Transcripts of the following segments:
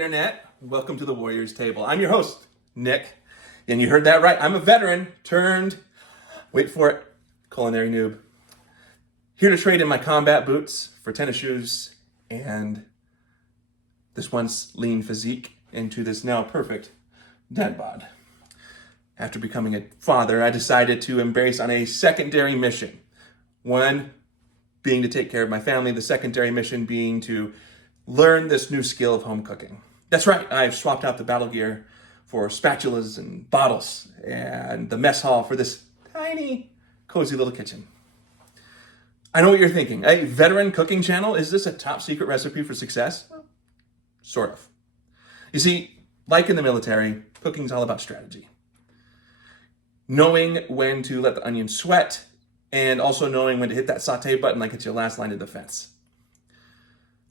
Internet. Welcome to the Warriors Table. I'm your host, Nick, and you heard that right. I'm a veteran turned, wait for it, culinary noob. Here to trade in my combat boots for tennis shoes and this once lean physique into this now perfect dad bod. After becoming a father, I decided to embrace on a secondary mission. One being to take care of my family, the secondary mission being to learn this new skill of home cooking. That's right, I've swapped out the battle gear for spatulas and bottles and the mess hall for this tiny, cozy little kitchen. I know what you're thinking. A veteran cooking channel? Is this a top secret recipe for success? Well, sort of. You see, like in the military, cooking's all about strategy. Knowing when to let the onion sweat and also knowing when to hit that saute button like it's your last line of defense.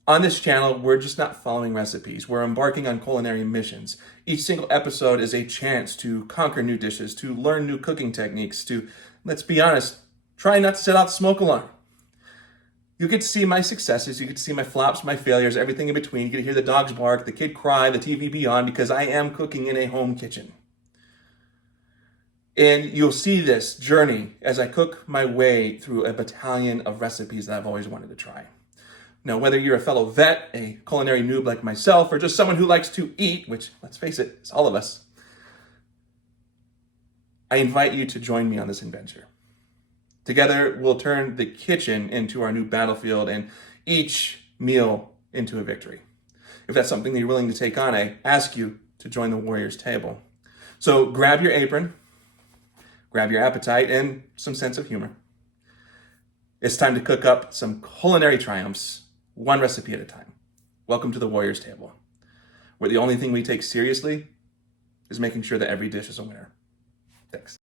On this channel, we're just not following recipes. We're embarking on culinary missions. Each single episode is a chance to conquer new dishes, to learn new cooking techniques, to, let's be honest, try not to set out the smoke alarm. You get to see my successes, you get to see my flops, my failures, everything in between. You get to hear the dogs bark, the kid cry, the TV be on, because I am cooking in a home kitchen. And you'll see this journey as I cook my way through a battalion of recipes that I've always wanted to try. Now, whether you're a fellow vet, a culinary noob like myself, or just someone who likes to eat, which, let's face it, it's all of us, I invite you to join me on this adventure. Together, we'll turn the kitchen into our new battlefield and each meal into a victory. If that's something that you're willing to take on, I ask you to join the Warriors Table. So grab your apron, grab your appetite, and some sense of humor. It's time to cook up some culinary triumphs, one recipe at a time. Welcome to the Warriors Table, where the only thing we take seriously is making sure that every dish is a winner. Thanks.